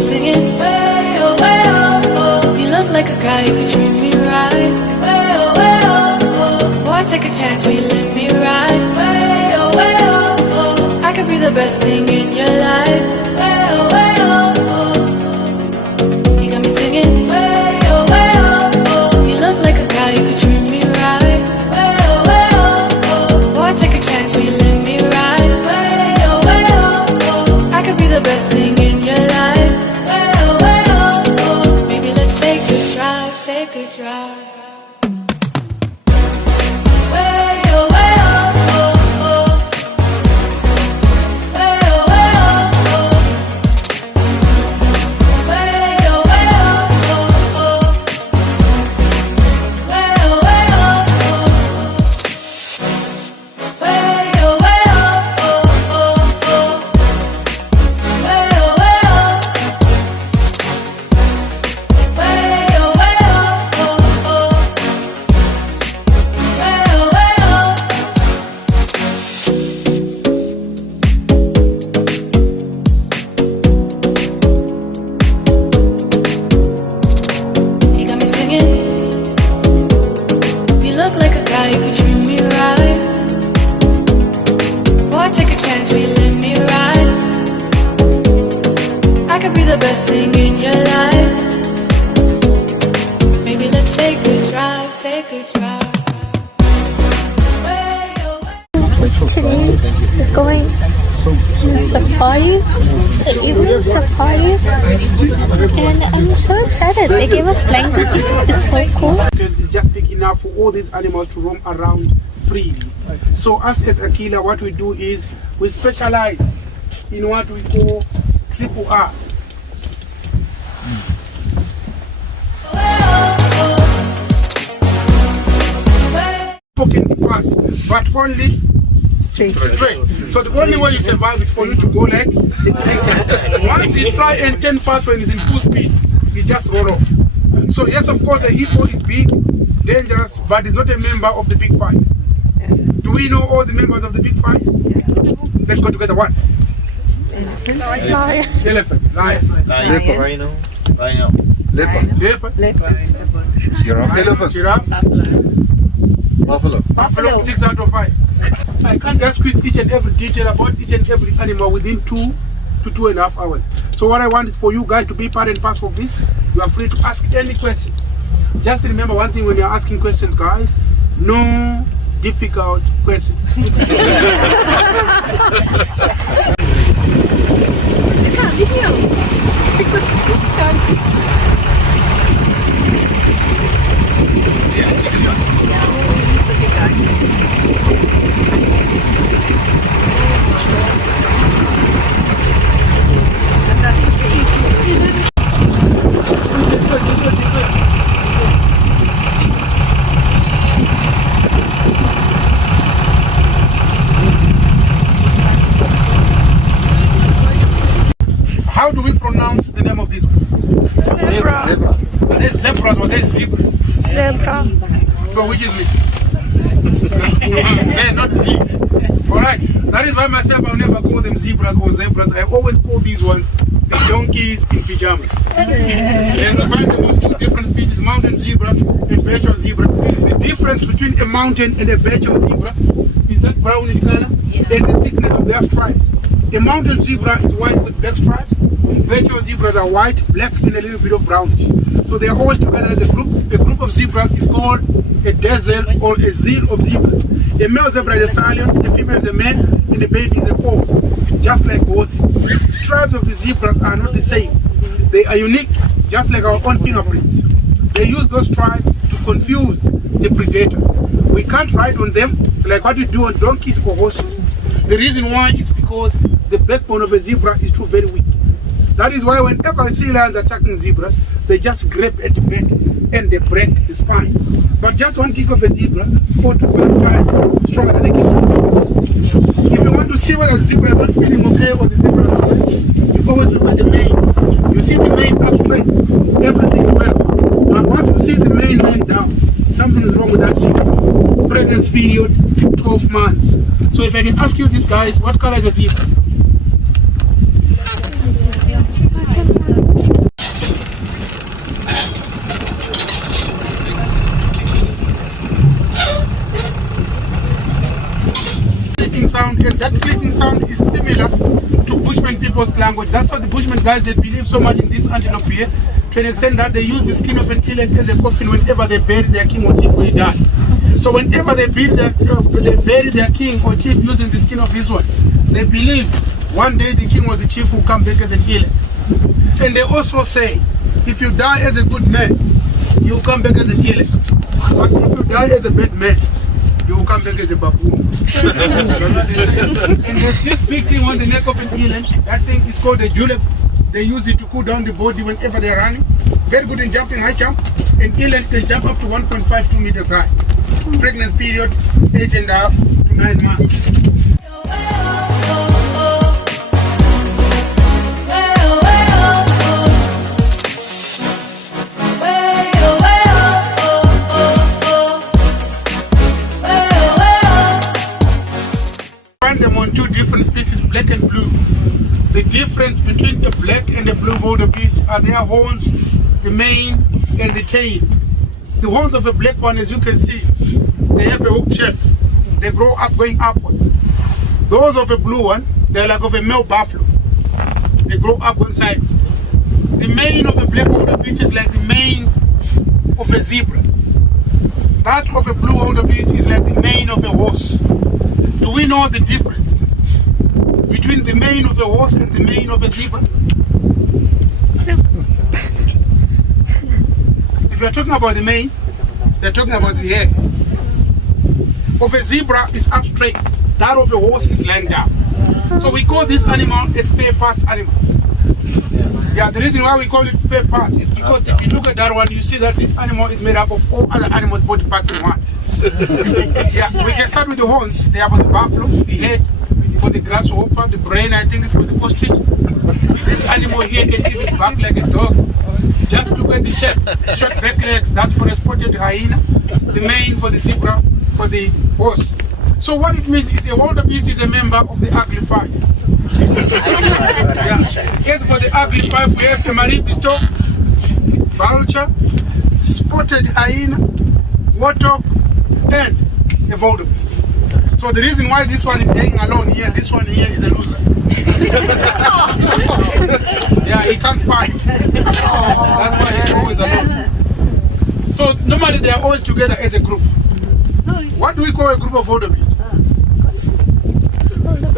me singing way oh, oh. You look like a guy who could treat me right. Way oh, oh. Boy, take a chance, will you let me ride? Way oh, oh. I could be the best thing in your life. Way oh, oh. You got me singing way oh, oh. You look like a guy who could treat me right. Way oh, oh. Boy, take a chance, will you let me ride? Way oh, oh. I could be the best thing in your life. Way oh, oh. Maybe let's take a drive, take a drive. Way oh, oh. Way oh, oh. Way oh, oh. Way oh, oh. Way oh, You got me singing. You look like a guy who could treat me right. Boy, take a chance, will you let me ride? I could be the best thing in your life. Maybe let's take a drive, take a drive. Today we're going to safari, the evening safari, and I'm so excited. They gave us blankets. It's so cool. It's just big enough for all these animals to roam around freely. So us as Aquila, what we do is we specialize in what we call triple R. Can be fast, but only straight. So the only way you survive is for you to go like zigzag. Once you try and turn fast when it's in full speed, you just roll off. So yes, of course, a hippo is big, dangerous, but it's not a member of the big five. Do we know all the members of the big five? Let's go together. One. Lion. Elephant. Lion. Rhino. Leopard. Giraffe. Elephant. Giraffe. Buffalo. 6 out of 5. I can't just squeeze each and every detail about each and every animal within 2 to 2.5 hours. So what I want is for you guys to be part and parcel of this. You are free to ask any questions. Just remember one thing when you're asking questions, guys. No difficult questions. How do we pronounce the name of this one? Zebra. Are they zebras or are they zebras? Zebra. So which is me? Say not Z. Alright, that is why myself I'll never call them zebras or zebras. I always call these ones the donkeys in pajamas. And we find them on 2 different species, mountain zebras and virtual zebra. The difference between a mountain and a virtual zebra is that brownish color and the thickness of their stripes. A mountain zebra is white with black stripes. Virtual zebras are white, black, and a little bit of brownish. So they are always together as a group. A group of zebras is called a dozen or a zeal of zebras. A male zebra is a stallion, a female is a male, and a baby is a foal, just like horses. Stripes of the zebras are not the same. They are unique, just like our own fingerprints. They use those stripes to confuse the predators. We can't ride on them like what we do on donkeys or horses. The reason why is because the backbone of a zebra is too very weak. That is why whenever I see lions attacking zebras, they just grab at the back and they break the spine. But just one kick of a zebra, 4 to 5 times stronger than a kick of a horse. If you want to see whether the zebra is not feeling okay or the zebra is okay, you always look at the mane. You see the mane up straight, everything well. But once you see the mane lying down, something is wrong with that zebra. Pregnancy period, 12 months. So if I can ask you this, guys, what color is a zebra? Coast language. That's what the Bushman guys, they believe so much in this antelope here, to an extent that they use the skin of an eland as a coffin whenever they bury their king or chief when he died. So whenever they bury their king or chief using the skin of this one, they believe one day the king or the chief will come back as an eland. And they also say, if you die as a good man, you will come back as an eland. But if you die as a bad man, you will come back as a baboon. And there's this big thing on the neck of an eland. That thing is called a julep. They use it to cool down the body whenever they're running. Very good in jumping, high jump. An eland can jump up to 1.52 meters high. Pregnancy period, 8.5 to 9 months. Them on two different species, black and blue. The difference between the black and the blue wildebeest are their horns, the mane and the tail. The horns of a black one, as you can see, they have a hook shape. They grow up going upwards. Those of a blue one, they're like of a male buffalo. They grow up going sideways. The mane of a black wildebeest is like the mane of a zebra. That of a blue wildebeest is like the mane of a horse. Do we know the difference between the mane of a horse and the mane of a zebra? If you're talking about the mane, they're talking about the hair. Of a zebra is up straight. That of a horse is lying down. So we call this animal a spare parts animal. Yeah, the reason why we call it spare parts is because if you look at that one, you see that this animal is made up of all other animals' body parts in one. Yeah, we can start with the horns. They are for the buffalo, the head for the grasshopper, the brain I think is for the ostrich. This animal here can even back like a dog. Just look at the shape. Short back legs, that's for a spotted hyena. The mane for the zebra, for the horse. So what it means is a wildebeest is a member of the ugly five. Yeah. As for the ugly five, we have the maribi stork, vulture, spotted hyena, warthog, and a wildebeest. So the reason why this one is hanging alone here, this one here is a loser. Yeah, he can't fight. That's why he's always alone. So normally they are always together as a group. What do we call a group of wildebeest?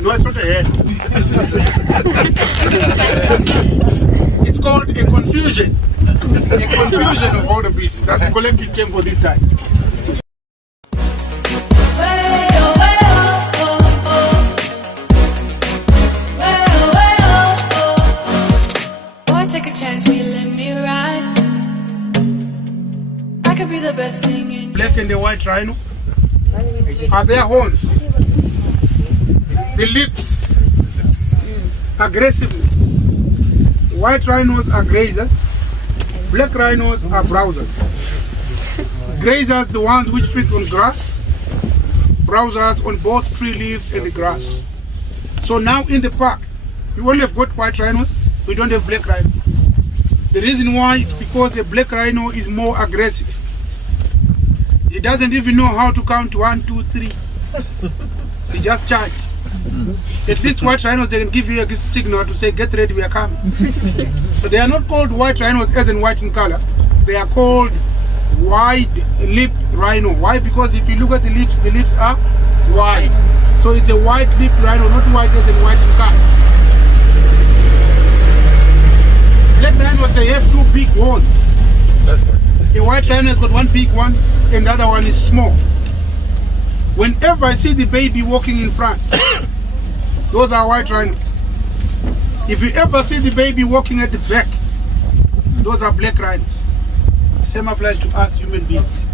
No, it's not a head. It's called a confusion. A confusion of wildebeest. That's the collective term for this guy. Take a chance, will you let me ride? I could be the best thing in Black and the white rhino are their horns, the lips, aggressiveness. White rhinos are grazers, black rhinos are browsers. Grazers, the ones which feed on grass, browsers on both tree leaves and the grass. So now in the park, we only have got white rhinos, we don't have black rhinos. The reason why is because a black rhino is more aggressive. He doesn't even know how to count 1, 2, 3. He just charge. At least white rhinos, they can give you a signal to say, get ready, we are coming. But they are not called white rhinos as in white in color. They are called wide-lipped rhino. Why? Because if you look at the lips are wide. So it's a wide-lipped rhino, not white as in white in color. Black rhinos, they have two big horns. The white rhino has got one big one and the other one is small. Whenever I see the baby walking in front, those are white rhinos. If you ever see the baby walking at the back, those are black rhinos. Same applies to us human beings.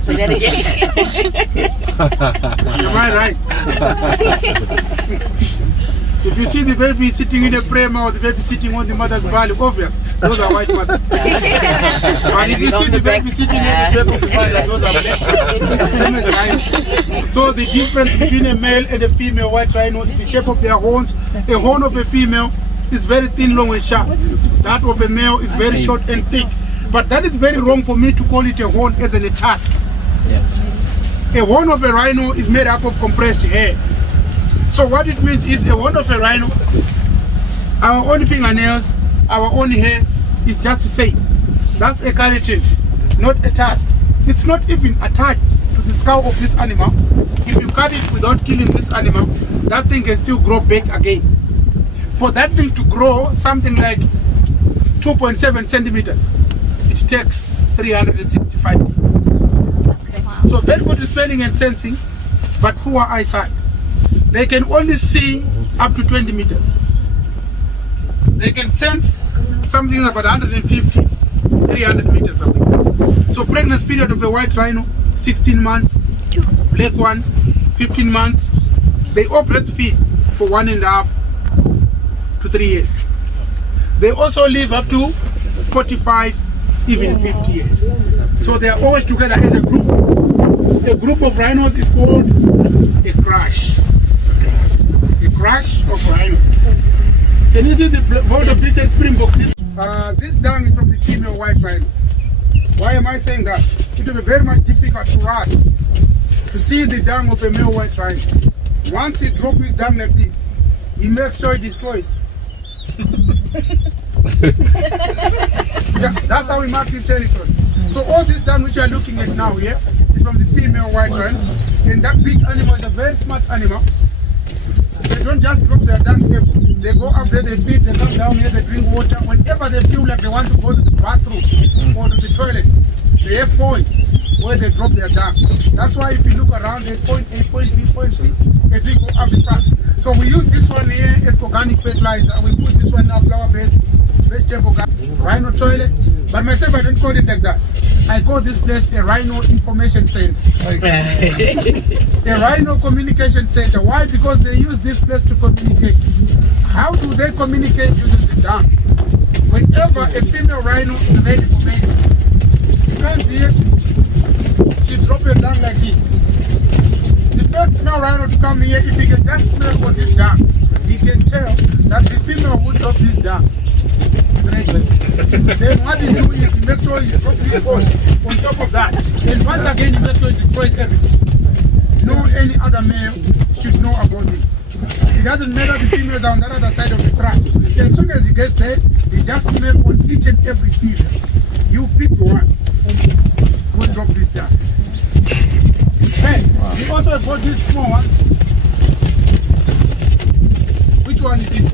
Say that again. Am I right? If you see the baby sitting in a prayer or the baby sitting on the mother's belly, obvious, those are white mothers. And if you see the baby sitting on the back of the mother, those are black. Same as rhinos. So the difference between a male and a female white rhino is the shape of their horns. The horn of a female is very thin, long and sharp. That of a male is very short and thick. But that is very wrong for me to call it a horn as in a task. A horn of a rhino is made up of compressed hair. So what it means is a horn of a rhino, our own fingernails, our own hair is just the same. That's a keratin, not a tusk. It's not even attached to the skull of this animal. If you cut it without killing this animal, that thing can still grow back again. For that thing to grow something like 2.7 centimeters, it takes 365 days. So very good with smelling and sensing, but poor eyesight. They can only see up to 20 meters. They can sense something about 150, 300 meters away. So pregnancy period of a white rhino, 16 months, black one, 15 months. They all breastfeed for 1.5 to 3 years. They also live up to 45, even 50 years. So they are always together as a group. A group of rhinos is called a crush. A crush of rhinos. Can you see the board of this springbok? This dung is from the female white rhino. Why am I saying that? It will be very much difficult for us to see the dung of a male white rhino. Once he drops his dung like this, he makes sure he destroys. Yeah, that's how we mark this territory. So all this dung which you are looking at now here is from the female white rhino. And that big animal is a very smart animal. They don't just drop their dung everywhere. They go up there, they feed, they come down here, they drink water. Whenever they feel like they want to go to the bathroom or to the toilet, they have points where they drop their dung. That's why if you look around, there's point A, point B, point C, as we go up the track. So we use this one here as organic fertilizer. We put this one in our flower beds, vegetable garden, rhino toilet. But myself, I don't call it like that. I call this place a rhino information center. A rhino communication center. Why? Because they use this place to communicate. How do they communicate using the dung? Whenever a female rhino is ready for mating, she comes here, she drops her dung like this. The first male rhino to come here, if he can just smell for this dung, he can tell that the female will drop this dung. Then what he do is he makes sure he drops his phone on top of that. And once again he makes sure he destroys everything. No any other male should know about this. It doesn't matter the females are on the other side of the track. As soon as he gets there, he just smell on each and every female. You pick one who drop this down. Hey, we also bought this small one. Which one is this?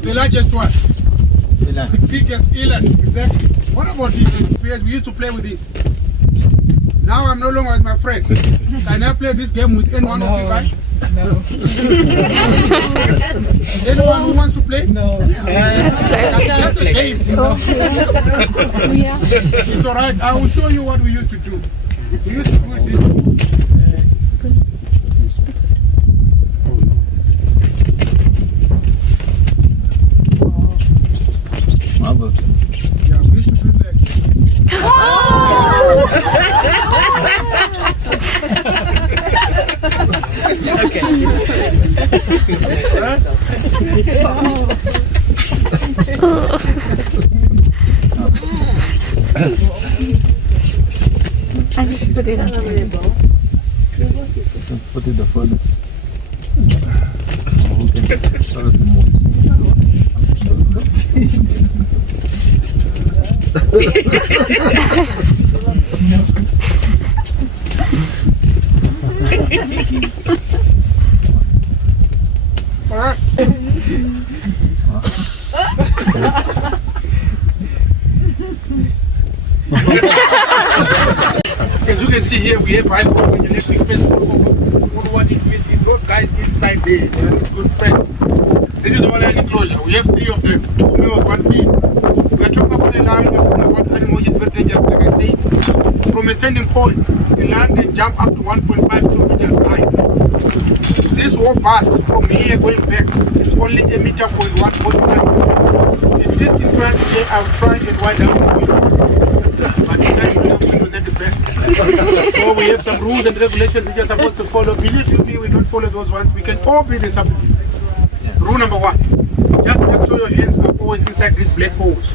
The largest one. The biggest eland. Exactly. What about this? Yes, we used to play with this. Now I'm no longer with my friend. Can I play this game with anyone of you guys? No. Anyone who wants to play? No. Let's play. That's a game. Yeah. It's alright. I will show you what we used to do. We used to do it this way. Yeah, we used to do it like this. Okay. I just put it on. Let's put it the further. As you can see here, we have high voltage electric fence. What it means is those guys inside there, they are good friends. This is our land enclosure. We have 3 of them, 2 male, 1 female. We are talking about a lion, we are talking about animals which is very dangerous, like I said. From a standing point, the land can jump up to 1.5 meters high. This whole bus from here going back, it's only 1.1 meters both sides. At least in front here, I'll try and wind up the window. But now you will have windows at the back. So we have some rules and regulations which are supposed to follow. Believe you me, we don't follow those ones. We can all be the same. Rule number 1, just make sure your hands are always inside these black holes.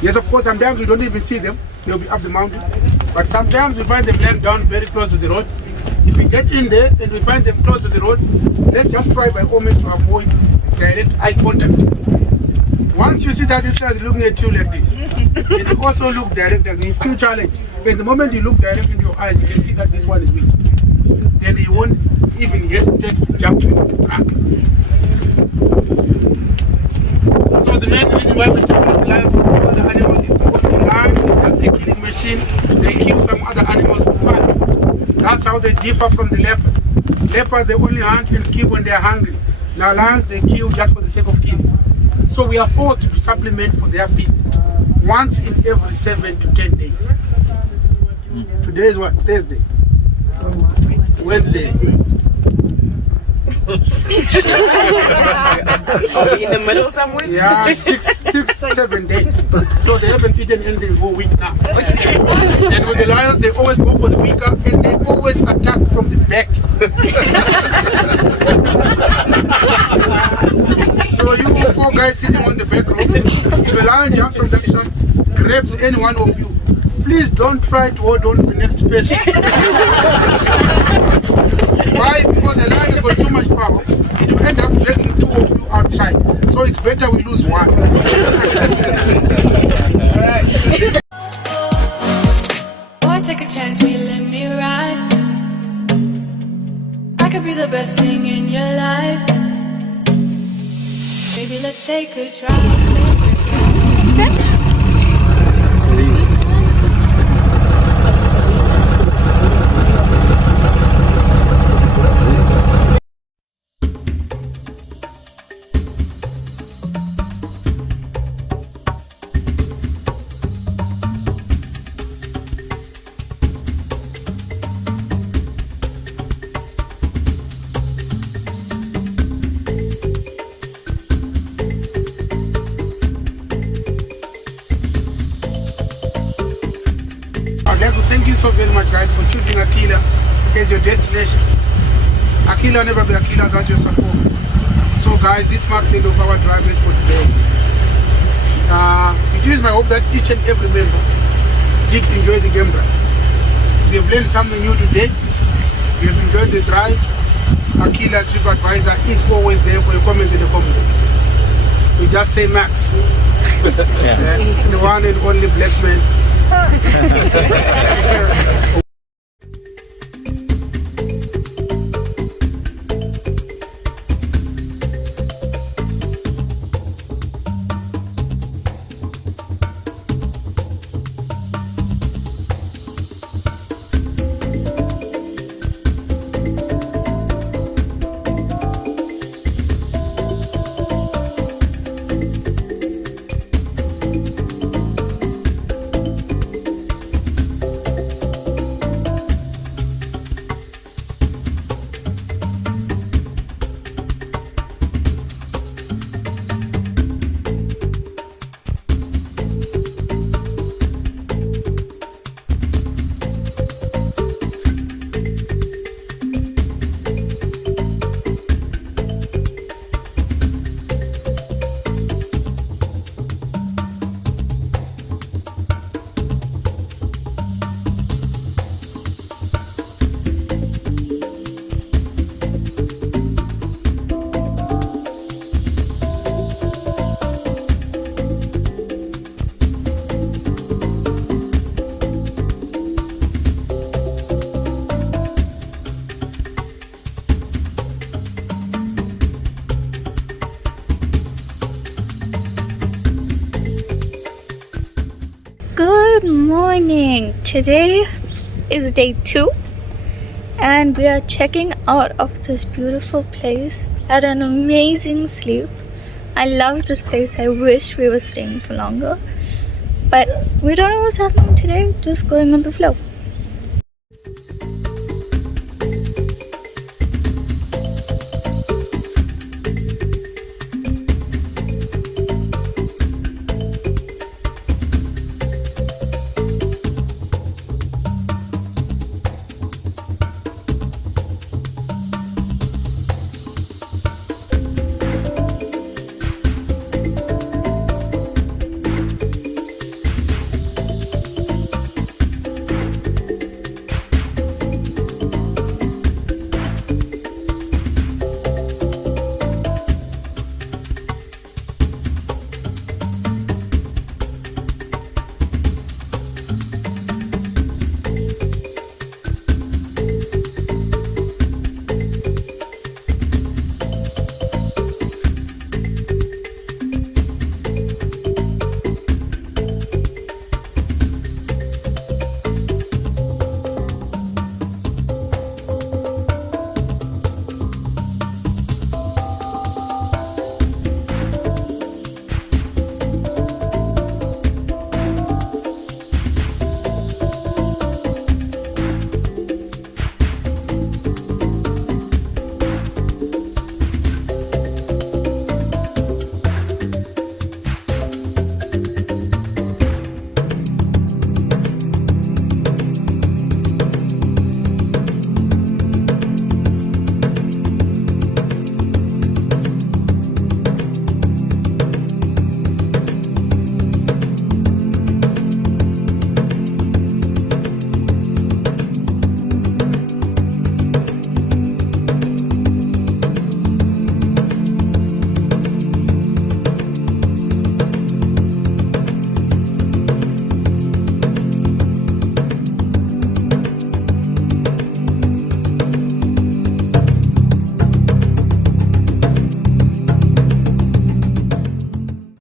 Yes, of course, sometimes we don't even see them. They'll be up the mountain. But But sometimes we find them laying down very close to the road. If we get in there and we find them close to the road, let's just try by all means to avoid direct eye contact. Once you see that this guy is looking at you like this, and you also look direct like this, you feel challenged. And the moment you look direct into your eyes, you can see that this one is weak. Then he won't even hesitate to jump into the truck. So the main reason why we separate the lions from other animals is because the lion is just a killing machine. They kill some other animals for fun. That's how they differ from the leopards. Leopards, they only hunt and kill when they are hungry. Now lions, they kill just for the sake of killing. So we are forced to supplement for their feed once in every 7 to 10 days. Today is what? Thursday. Wednesday. Are we in the middle somewhere? Yeah, 7 days. So they haven't eaten anything all week now. And with the lions, they always go for the weaker and they always attack from the back. So you 4 guys sitting on the back row, if a lion jumps from that side, grabs any one of you, please don't try to hold on to the next person. Why? Because a lion has got too much power. It will end up dragging 2 of you outside. So it's better we lose one. Boy, take a chance, will you let me ride? I could be the best thing in your life. Maybe let's take a drive. I'd like to thank you so very much, guys, for choosing Aquila as your destination. Aquila never be Aquila without your support. So, guys, this marks the end of our drive race for today. It is my hope that each and every member did enjoy the game drive. If you have learned something new today, you have enjoyed the drive, Aquila TripAdvisor is always there for your comments in the comments. We just say Max, the one and only black man. Good morning. Today is day 2 and we are checking out of this beautiful place. Had an amazing sleep. I love this place. I wish we were staying for longer, but we don't know what's happening today. Just going on the flow.